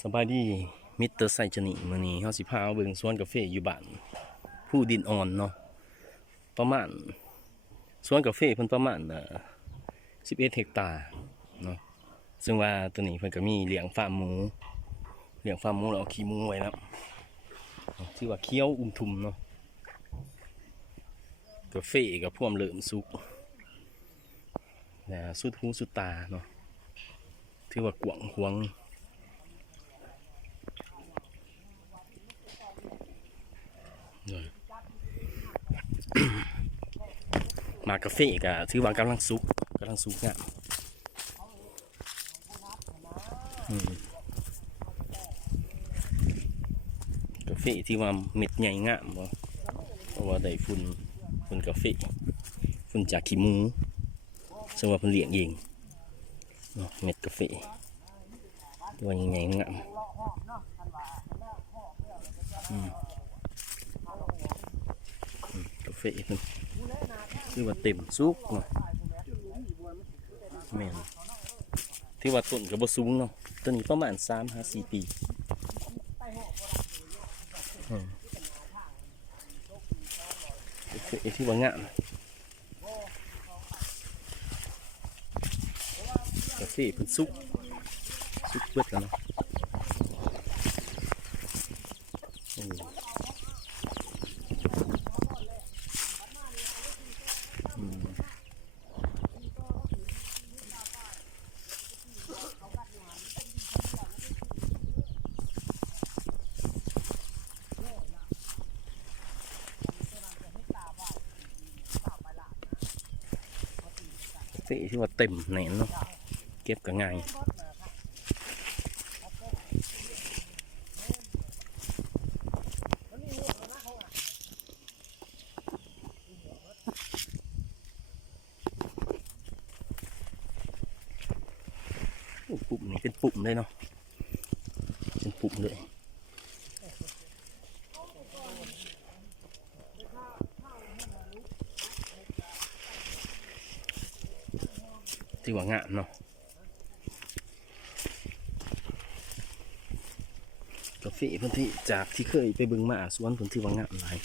สบายดีมิสเตอร์ไซจานิมื้อนี้เฮาสิพาเบิ่งสวนกาแฟอยู่บ้านผู้ดินอ่อนเนาะประมาณสวนกาแฟเพิ่นประมาณ11เฮกตาร์เนาะซึ่งว่าตัวนี้เพิ่นก็มีเลี้ยงฟาร์มหมูแล้วเอาขี้หมูไว้นะที่ว่าเคี้ยวอุ้มทุ่มเนาะกาแฟก็พร้อมเริ่มสุกสุดหูสุดตาเนาะถือว่ากว้างขวางมากาแฟก็ถือว่ากำลังสุกงามกาแฟที่ว่าเม็ดใหญ่งามบ่เพราะว่าได้ฝุ่นกาแฟฝุ่นจากขี้หมูซึ่งว่าเพิ่นเลี้ยงเองเนาะเม็ดกาแฟตัวใหญ่งามกาแฟเพิ่นคือว่าเต็มสุกเนาะแม่นที่ว่าต้นก็บ่สูงเนาะต้นนี้ประมาณ3-4 ปีที่ว่างามกาแฟเพิ่นสุกเบิดแล้วเนาะกาแฟที่ว่าเต็มแน่นเนาะเก็บก็ง่ายปุ่มนี่เป็นปุ่มเลยเนาะเป็นปุ่มเลยที่ว่างามเนาะกาแฟพื้นที่จากที่เคยไปเบิ่งมาสวนพื้นที่ว่างามหลาย